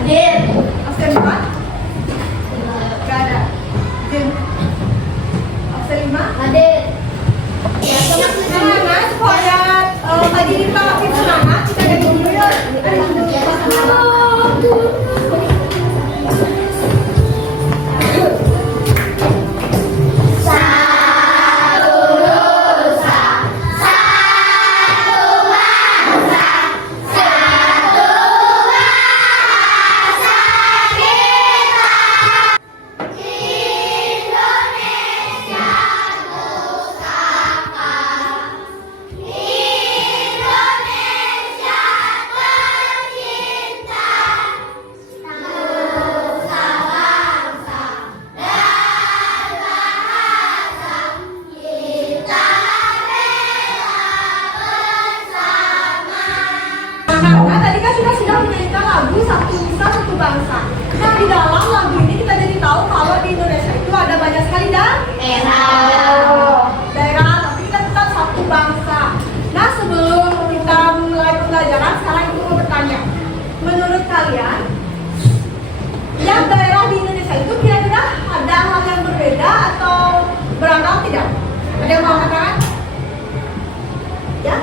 Hadir. Absen 4? Gak ada. Jin. Absen 5? Hadir. Semangat supaya tadi kita makin semangat, kita ganti dulu yuk. Nah, tadi kan sudah menyanyikan lagu Satu Nusa Satu Bangsa. Nah, di dalam lagu ini kita jadi tahu kalau di Indonesia itu ada banyak sekali daerah, tapi kita tetap satu bangsa. Nah, sebelum kita mulai pembelajaran, sekarang ibu mau bertanya, menurut kalian, yang daerah di Indonesia itu kira-kira ada hal yang berbeda atau beragam tidak? Ada yang mau katakan? Ya?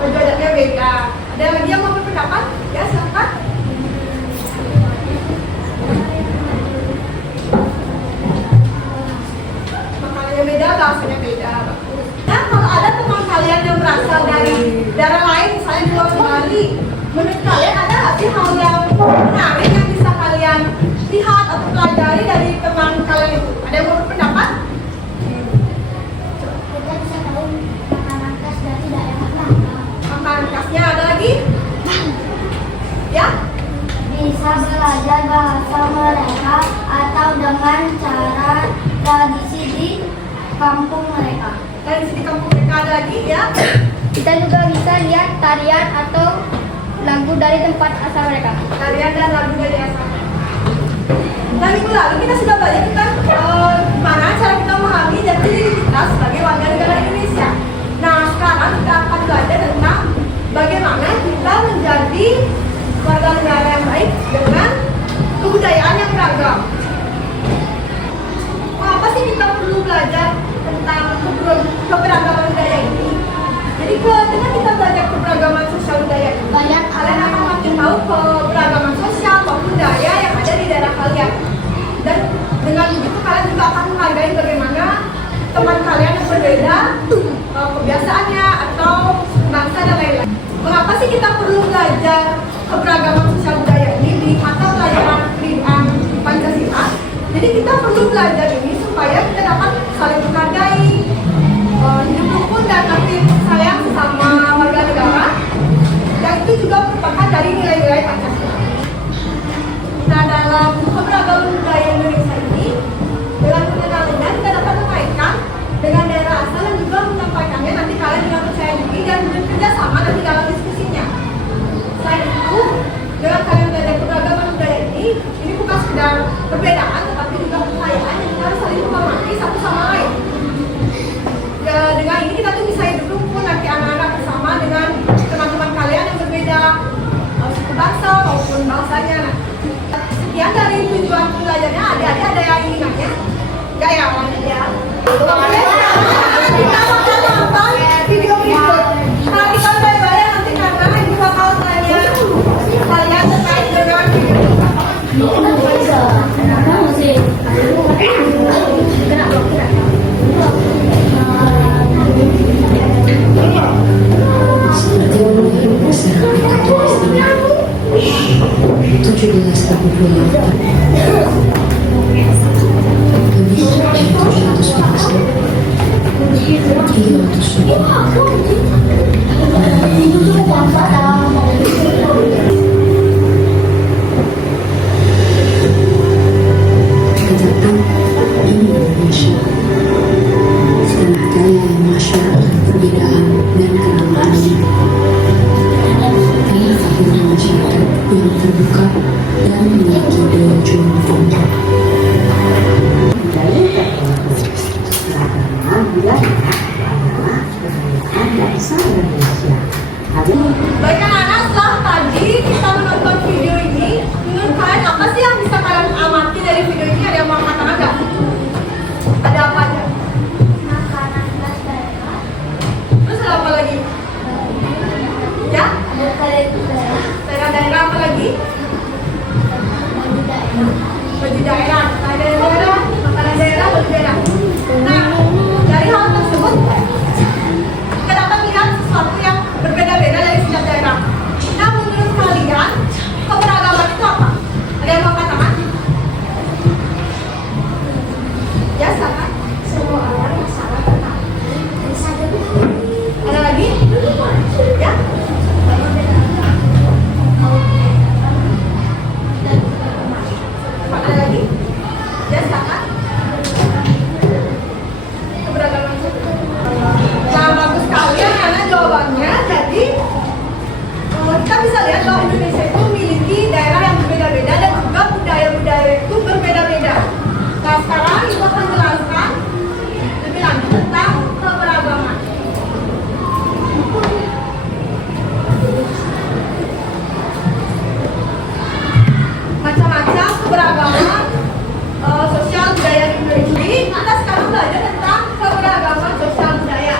Baju adatnya beda. Ada lagi yang mau berpendapat? Ya, silakan. Makanannya beda, bahasanya beda. Nah, kalau ada teman kalian yang berasal dari daerah lain, misalnya di luar Bali, menurut kalian ada nggak sih hal yang menarik yang bisa kalian lihat atau pelajari dari teman kalian itu? Ada yang mau berpendapat? Kita bisa tahu makanan khas dari daerah mana. Makanan khasnya ada lagi? Ya? Bisa belajar bahasa mereka atau dengan cara tradisi di kampung mereka. Dan di kampung mereka ada lagi ya? Kita juga bisa lihat tarian atau lagu dari tempat asal mereka. Tarian dan lagu dari asal. Nah, minggu lalu kita sudah belajar tentang gimana cara kita memahami jati diri kita sebagai warga negara Indonesia. Nah, sekarang kita akan belajar tentang bagaimana kita menjadi warga negara yang baik dengan kebudayaan yang beragam. Mengapa sih kita perlu belajar tentang keberagaman budaya ini? Jadi dengan kita belajar keberagaman sosial budaya ini, kalian akan makin tahu keberagaman sosial maupun budaya yang ada di daerah kalian. Dan dengan begitu kalian juga akan menghargai bagaimana teman kalian yang berbeda, kebiasaannya atau bangsa dan lain-lain. Mengapa sih kita perlu belajar keberagaman sosial budaya ini di mata pelajaran pendidikan Pancasila? Jadi kita perlu belajar ini supaya kita dapat saling menghargai, hidup rukun dan aktif sayang sesama warga negara. Yang itu juga merupakan dari nilai-nilai Pancasila. Nah, dalam keberagaman budaya Indonesia ini, dengan mengenalinya kita dapat mengaitkan dengan daerah asal dan juga menyampaikannya nanti kalian dengan percaya diri dan bekerja sama nanti dalam diskusinya. Selain itu, dengan kalian belajar keberagaman budaya ini bukan sekedar perbedaan, tetapi juga kepercayaan yang harus saling menghormati satu sama lain. Ya, dengan ini kita tuh bisa hidup rukun nanti anak-anak bersama dengan teman-teman kalian yang berbeda suku bangsa maupun bangsanya. Sekian dari tujuan belajarnya. Adik-adik ada yang ingin nanya? Enggak ya, lanjut ya. Kita bakal nonton video berikut. Kalau kita bayar nanti karena ibu bakal tanya kalian terkait dengan Tanah kaya yang masyarakat perbedaan dan kenamaan. Tanah akhirnya masyarakat yang terbuka dan memiliki daya juang tinggi. Karena wilayah adalah perbedaan dari sana. Indonesia. Baik anak-anak, setelah tadi kita menonton video ini, menurut kalian apa sih yang bisa kalian amati dari video ini? Ada yang mau katakan nggak? Ada apa aja? Makanan khas daerah. Terus ada apa lagi? Ya? Daerah-daerah apa lagi? Baju daerah, daerah, makanan daerah, baju daerah. Nah, dari hal tersebut kita dapat melihat sesuatu yang berbeda-beda dari setiap daerah. Nah, menurut kalian keberagaman itu apa? Ada yang mau katakan? Ya, silakan. Semua orang masalah tetapi bisa jadi. Ada lagi? Ya? Ada lagi? Ya, silakan. Keberagaman itu. Nah, bagus sekali anak jawabannya. Jadi kita bisa lihat bahwa Indonesia itu memiliki daerah yang berbeda-beda dan juga budaya-budaya itu berbeda-beda. Nah, sekarang ibu akan jelaskan lebih lanjut tentang keberagaman. Macam-macam keberagaman sosial budaya di Indonesia. Kita sekarang belajar tentang keberagaman sosial budaya.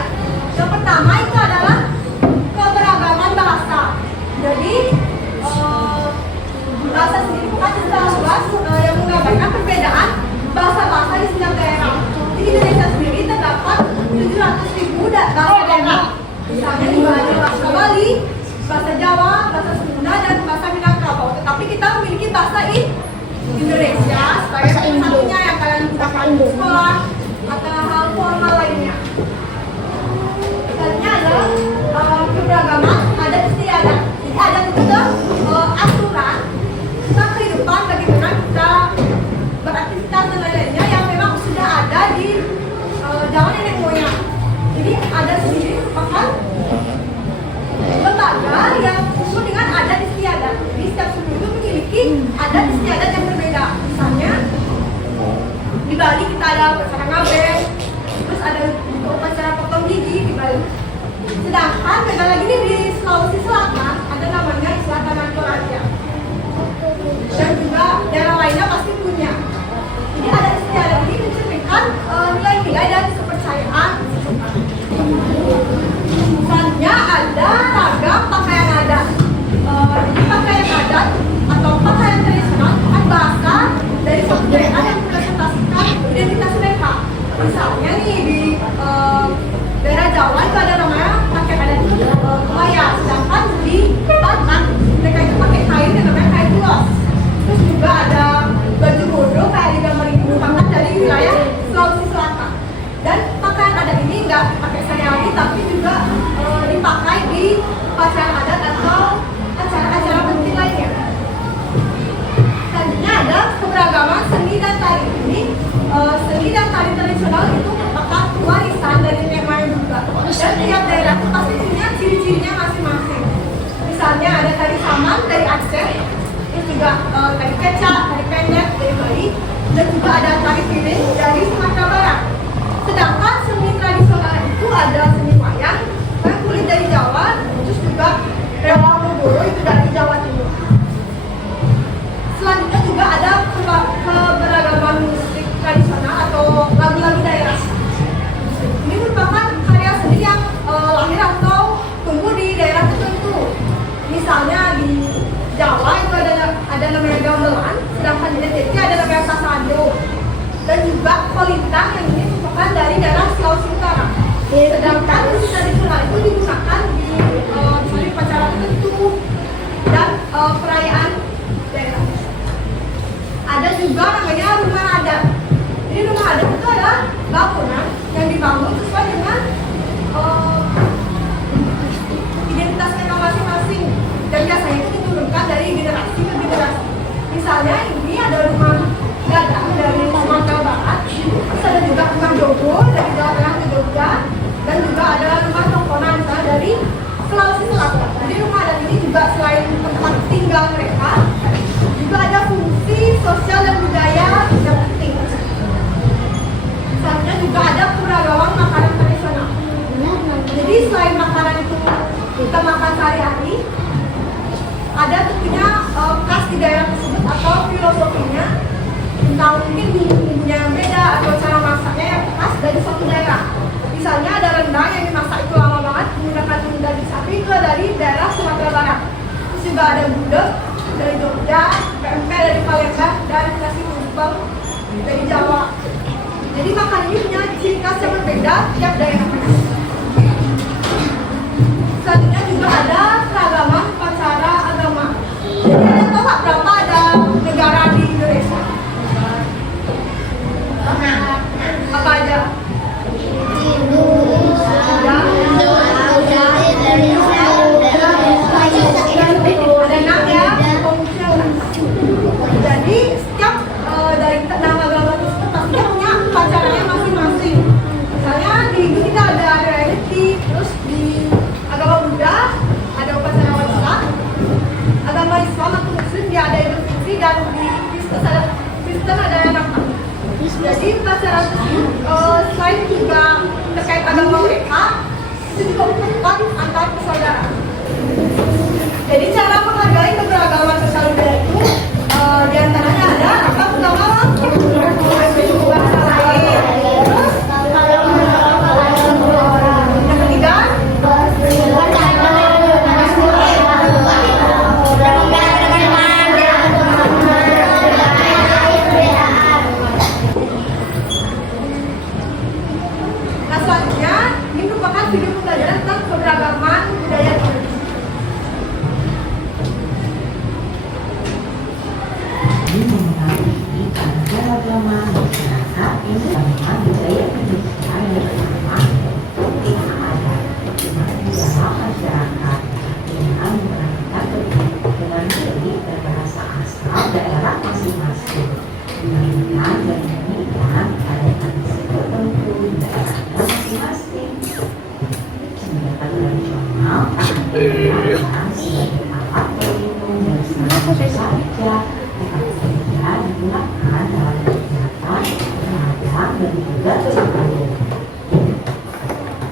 Yang pertama itu adalah keberagaman bahasa. Jadi bahasa sendiri bukan jelas yang menggambarkan perbedaan bahasa-bahasa di setiap daerah. Di Indonesia sendiri terdapat 700.000 bahasa daerah. Misalnya di bahasa Bali, bahasa Jawa, bahasa Sunda, dan bahasa Minangkabau. Tetapi kita memiliki bahasa Indonesia sebagai satunya yang kalian gunakan di sekolah atau hal formal lainnya. Selanjutnya adalah keberagaman adat istiadat. Jadi adat itu adalah aturan tentang kehidupan bagaimana kita beraktivitas dan lain-lainnya yang memang sudah ada di zaman nenek moyang. Jadi adat sendiri merupakan lembaga yang disebut dengan adat istiadat. Jadi setiap suku itu memiliki adat istiadat yang berbeda. Misalnya di Bali kita ada upacara ngaben, terus ada upacara potong gigi di Bali. Sedangkan beda lagi nih di Sulawesi Selatan ada namanya Selatan Toraja. Dan juga daerah lainnya pasti punya. Jadi adat istiadat ini mencerminkan nilai-nilai dan kepercayaan. Selanjutnya ada ragam pakaian adat. Jadi pakaian adat atau pakaian tradisional merupakan bahasa dari suatu daerah yang merepresentasikan identitas mereka. Misalnya nih di daerah Jawa itu ada namanya pakaian adat itu kebaya, sedangkan di Batak mereka itu pakai kain yang namanya kain luas. Terus juga ada baju bodoh kayak di gambar ini merupakan dari wilayah Sulawesi Selatan. Dan pakaian adat ini nggak pakai sehari-hari tapi juga dipakai di upacara adat atau acara-acara penting lainnya. Selanjutnya ada keberagaman seni dan tari. Ini seni dan tari tradisional itu merupakan warisan dari nenek moyang juga. Dan tiap daerah itu pasti punya ciri-cirinya masing-masing. Misalnya ada tari saman dari Aceh, terus juga tari kecak, tari pendek dari Bali, dan juga ada tari piring dari Sumatera Barat. Sedangkan seni tradisional itu ada seni wayang, kulit dari Jawa, terus juga rewa Wonogoro itu dari Jawa Timur. Selanjutnya juga ada keberagaman musik tradisional atau lagu-lagu daerah. Ini merupakan karya seni yang lahir atau tumbuh di daerah tertentu. Misalnya di Jawa itu ada namanya gamelan, sedangkan di NTT ada namanya sasando. Dan juga kolintang yang ini merupakan dari daerah Sulawesi Utara. Sedangkan musik tradisional itu digunakan di misalnya upacara tertentu dan perayaan daerah. Ada juga namanya rumah adat. Jadi rumah adat itu adalah bangunan yang dibangun sesuai dengan identitas mereka masing-masing dan biasanya itu diturunkan dari generasi ke generasi. Misalnya ini ada rumah gadang dari Sumatera Barat, terus ada juga rumah jogo dari Jawa Tengah ke Jogja, dan juga ada rumah tongkonan kita makan sehari-hari. Ada tentunya khas di daerah tersebut atau filosofinya tentang mungkin bumbunya yang beda atau cara masaknya yang khas dari suatu daerah. Misalnya ada rendang yang dimasak itu lama banget menggunakan daging sapi itu dari daerah Sumatera Barat. Terus juga ada gudeg dari Jogja, PMP dari Palembang, dan nasi tumpeng dari Jawa. Jadi makanan ini punya ciri khas yang berbeda tiap daerah. Selanjutnya juga ada keragaman upacara agama. Jadi ada tahu nggak berapa ada negara di Indonesia? Apa aja? Ada 6 ya. Jadi setiap dari 6 agama tersebut pastinya punya upacaranya masing-masing. Misalnya di Hindu kita ada hari terus di agama Buddha ada upacara Waisak, agama Islam atau Muslim dia ada Idul Fitri, dan di Kristen ada Natal. Jadi upacara tersebut selain juga terkait agama mereka, itu juga merupakan antar persaudaraan. Jadi cara menghargai keberagaman sosial budaya itu diantaranya ada apa pertama bahasa lain, terus yang ketiga nah selanjutnya ini merupakan video pembelajaran tentang keberagaman budaya Indonesia. Ini mengetahui keberagaman masyarakat ini adalah budaya Indonesia yang pertama tidak ada di dalam masyarakat dengan beragam dengan diri berbahasa asal daerah masing-masing melainkan dan menyanyikan pada tradisi tertentu di daerahnya masing-masing. Senjata tradisional tak digunakan sebagai alat pelindung dan senjata saja, tetapi juga digunakan dalam kegiatan beragam dan juga berbudaya.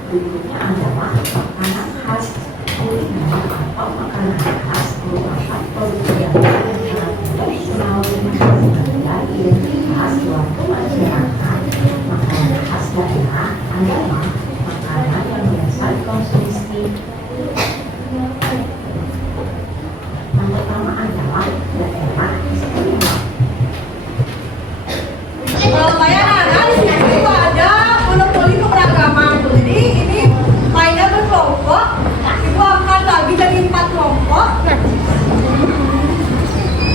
Berikutnya adalah makanan khas kuliner atau makanan khas merupakan produk yang sangat tradisional sebagai identitas suatu masyarakat. Makanan khas daerah adalah makanan yang biasa dikonsumsi. Yang pertama adalah daerah istimewa. Kayak anak-anak di sini itu ada monopoli keberagaman. Jadi ini mainnya berkelompok. Ibu akan bagi jadi 4 kelompok.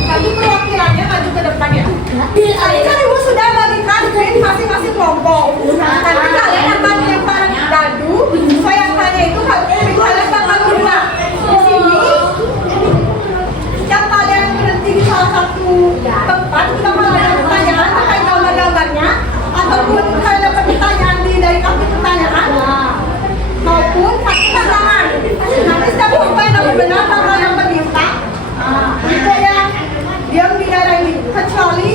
Nanti perwakilannya maju ke depan ya. Tadi kan ibu sudah bagikan grade masing-masing kelompok. Nanti kalian akan lempar dadu. Sesuai angkanya itu kalian bakal bergerak. Di sini setiap kalian berhenti di salah satu tempat kita bakal ada pertanyaan terkait gambar-gambarnya, ataupun kalian dapat pertanyaan dari kartu pertanyaan maupun kartu tantangan. Nanti setiap kelompok yang dapat benar bakal dapat bintang. Itu yang diam di daerah ini, kecuali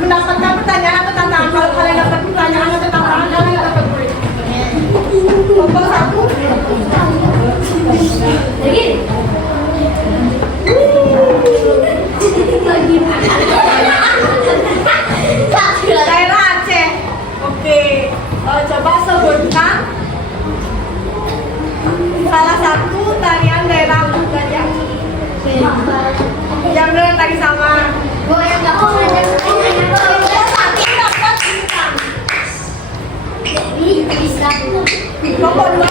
mendapatkan pertanyaan atau tantangan. Kalau kalian dapat pertanyaan atau tantangan, kalian dapat poin. Kelompok 1 daerah Aceh. Oke, coba sebutkan salah satu tarian daerah Gajah. Yang benar tadi sama. Yang nggak mau ngajak Satu dapat bintang. bisa. Kelompok 2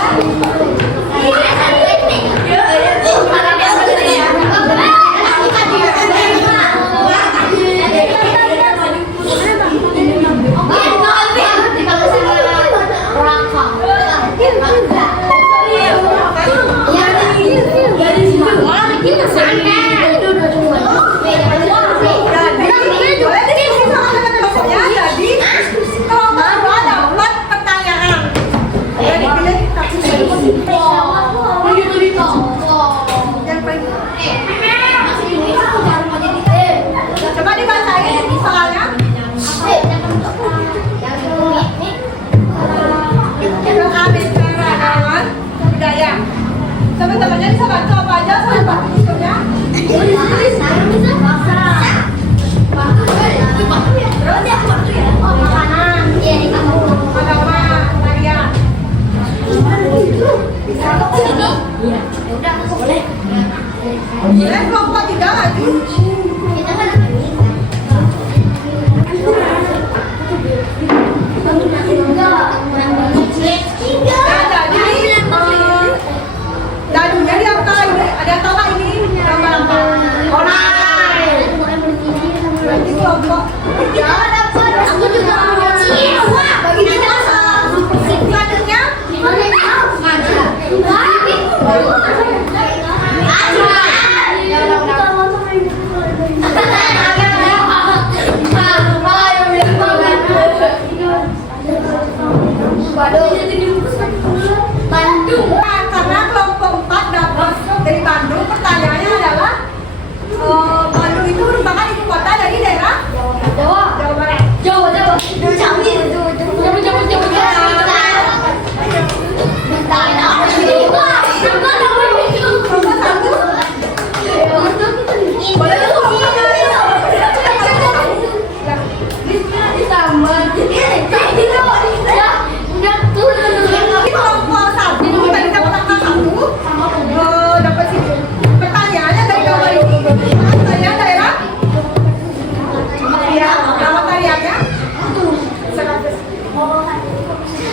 Teman-temannya bisa bantu apa aja selain bantu videonya? Agama, tarian. Bisa boleh kelompok tiga lagi. Dadunya diangkat ini. Ada yang tahu nggak ini gambar apa? Online. Berarti kelompok tiga. Aku juga mau Bagi kita selanjutnya. Bandung. Nah, karena kelompok 4 dapat dari Bandung, pertanyaannya adalah Bandung itu merupakan ibu kota dari daerah Jawa. Jawa Barat. Jawa. Jambi. Kelompok satu. Boleh kelompok satu tadi dapat angka 1. Dapat sih. Pertanyaannya dari gambar ini. Saya daerah. Iya, nama tariannya.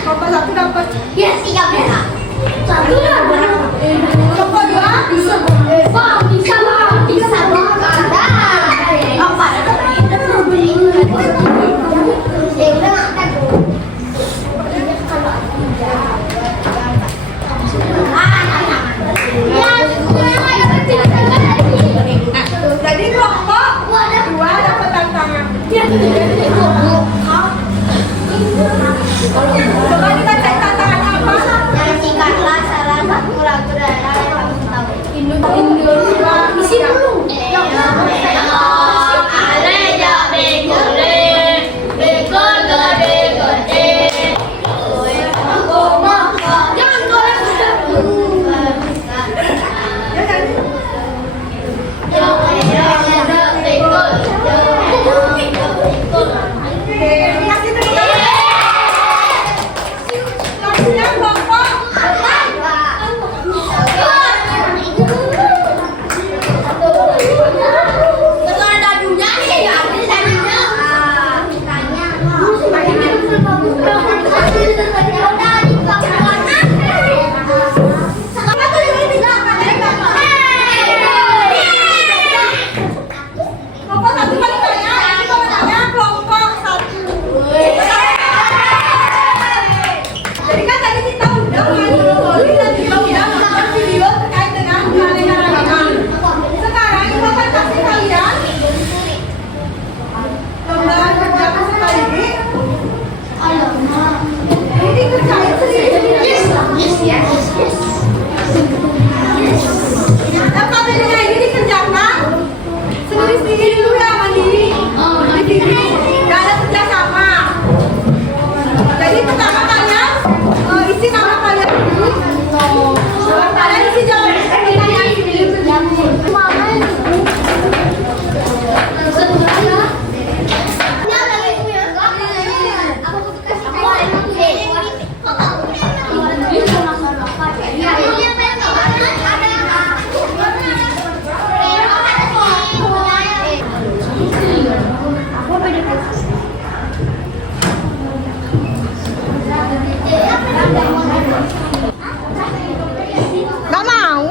Kelompok satu dapat. Yes, iya benar. Satu lah. Kelompok 2. Bisa. Apa? Jadi kelompok 2 dapat tantangan. Coba kita cek tantangannya apa? Yang singkatlah salah satu lagu daerah yang kamu tahu. Isi dulu. Kasih tepuk tangan. Selanjutnya kelompok kelompok satu paling banyak. Ini pemenangnya kelompok 1. Jadi kan tadi kita udah nonton video terkait dengan keanekaragaman. Sekarang kita akan kasih kalian lembaran kerja peserta didik. Ini kerjain sendiri. Nah, KBD-nya ini dikerjakan sendiri-sendiri dulu ya, mandiri. Gak ada kerjasama. Jadi pertama kalian isi nama kalian dulu. Kalian isi jawab pertanyaan ini. Gak mau.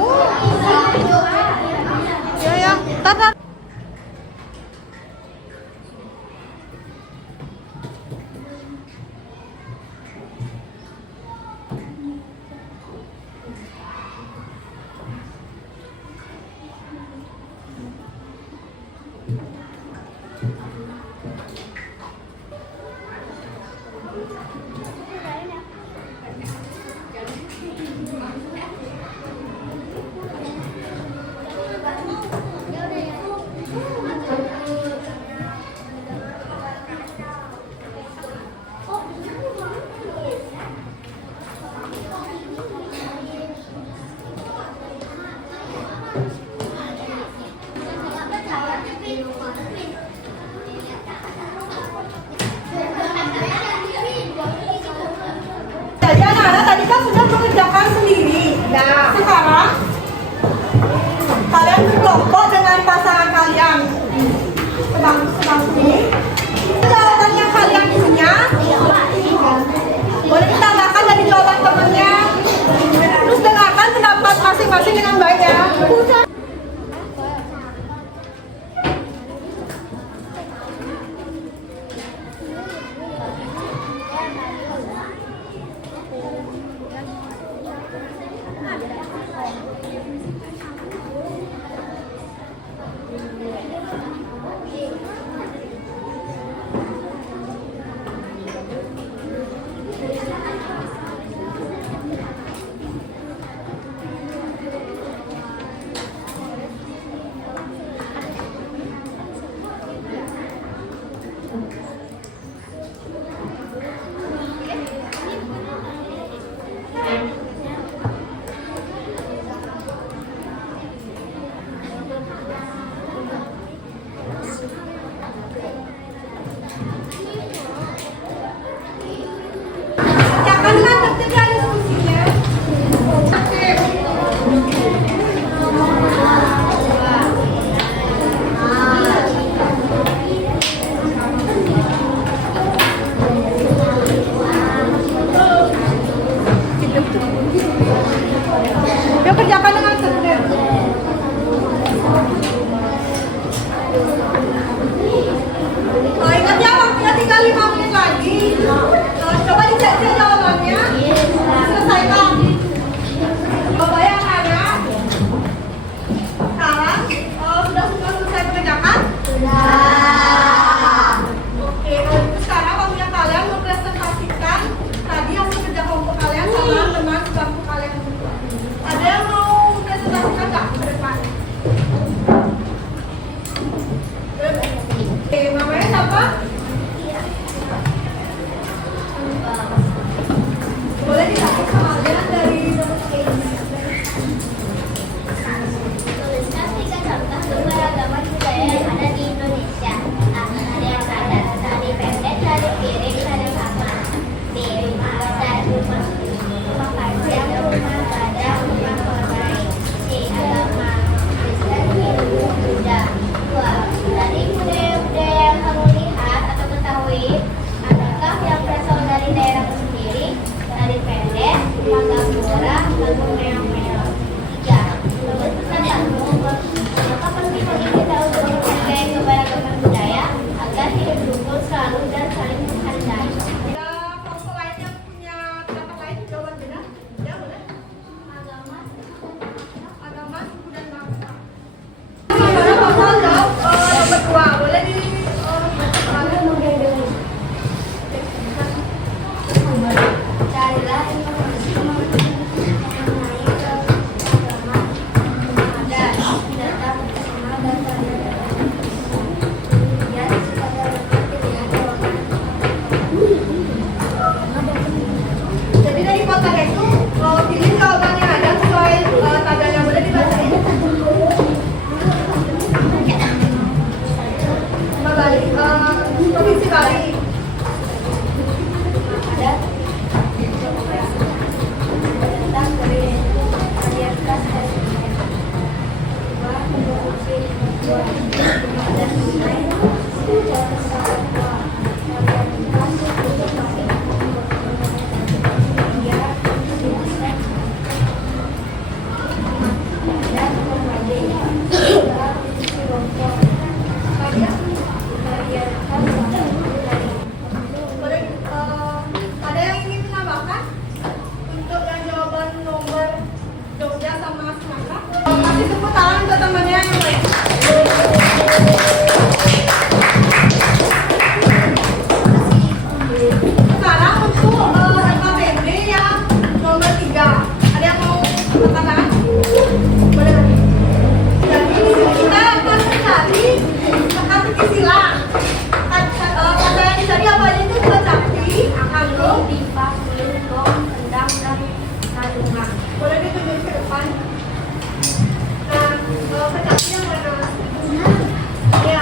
Janganlah terjadi diskusinya. Yuk kerjakan dengan tertib. Ingat ya, waktunya tinggal 5 menit lagi. Coba dicek jawabannya. Selesaikan. Coba yang mana? Sekarang sudah semua selesai mengerjakan? Oke, kalau gitu sekarang waktunya kalian mempresentasikan tadi hasil kerja kelompok kalian sama teman sebangku kalian. Ada yang mau presentasikan nggak ke depan? Oke, namanya siapa? Boleh disambung sama kalian dari nomor Tuliskan 3 contoh keberagaman budaya yang ada di Indonesia. A. Ada yang padat, tari pendek, tari piring, tari papan. B. Ada rumah panjang, rumah badak, rumah korai. C. Agama Kristen, Hindu, Buddha. 2. Dari budaya-budaya yang kamu lihat atau ketahui, adakah yang berasal dari daerahmu sendiri? Tari pendek, panggang murah, lagu meong-meong. 3. Menurut pendapaatmu, mengapa penting bagi kita untuk menghargai keberagaman budaya agar hidup rukun selalu dan saling menghargai? Ada kelompok lain yang punya pendapat lain jawaban benar? Ya boleh. Agama, suku dan bangsa. Nomor 2 boleh di Carilah informasi mengenai keberagaman ada data bersama data kemudian pada pilihan jawaban. Jadi dari kotak itu pilih jawaban yang ada sesuai tandanya, boleh dibacain. Bali, provinsi Bali. Ada tentang dari varietas dari dua produksi dua dan lain Boleh, ada yang ingin menambahkan untuk yang jawaban nomor Jogja sama Sumatera? Kasih tepuk tangan untuk temannya yang lain. Sekarang untuk LKPD yang nomor 3, ada yang mau angkat tangan? Boleh. Jadi kita akan mencari kata silang. Kata yang dicari apa aja itu dua cakti, angklung, pipa, kulit, gong, kendang, dan nadungan. boleh ditunjuk ke depan. Nah, kecakti yang mana? Ya,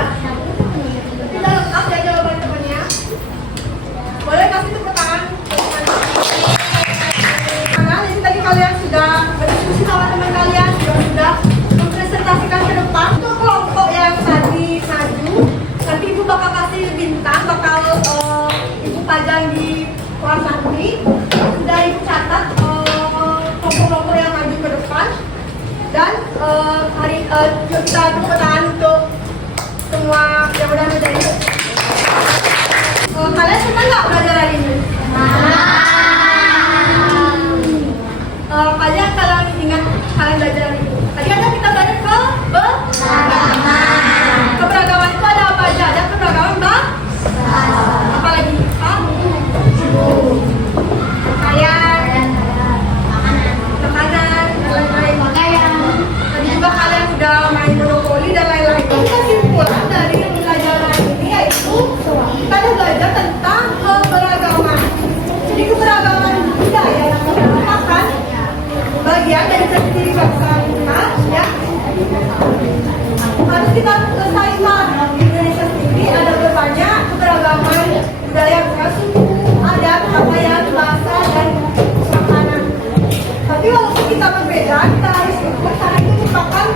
tidak lengkap ya jawaban temannya. Boleh kasih tepuk tangan. Karena jadi tadi kalian sudah berdiskusi sama teman kalian, sudah mempresentasikan ke depan untuk kelompok yang tadi maju. Nanti ibu bakal kasih bintang, bakal ibu pajang di kelas nanti. Sudah ibu catat kelompok-kelompok yang maju ke depan. Dan hari kita tepuk tangan untuk semua yang udah menjadi. Kalian senang nggak belajar hari ini? Kalian kalau ingat kalian belajar hari ini, tadi ada kita belajar keberagaman itu ada apa aja? Ada keberagaman apa lagi? Pakaian, makanan, dan lain-lain. Tadi juga kalian sudah main monopoli dan lain-lain. Kesimpulan dari pelajaran ini yaitu kita ada belajar tentang keberagaman. Jadi keberagaman budaya yang merupakan bagian dari jati diri bangsa kita, ya. Harus kita selesaikan. Di Indonesia sendiri ada berbanyak keberagaman budaya, suku, adat, pakaian, bahasa, dan makanan. Tapi walaupun kita berbeda, kita harus ikut karena itu merupakan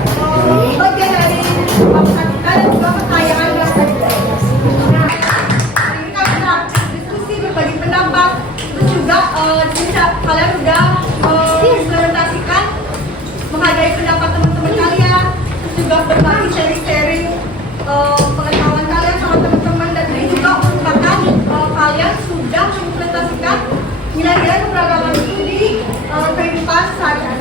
bagian dari bangsa kita dan juga kekayaan bangsa kita. Nah, hari ini kami sudah diskusi berbagi pendapat, terus juga kalian sudah implementasikan menghargai pendapat teman-teman kalian, terus juga berbagi sharing-sharing pengetahuan kalian sama teman-teman, dan ini juga merupakan kalian sudah mengimplementasikan nilai-nilai keberagaman itu di kehidupan sehari-hari.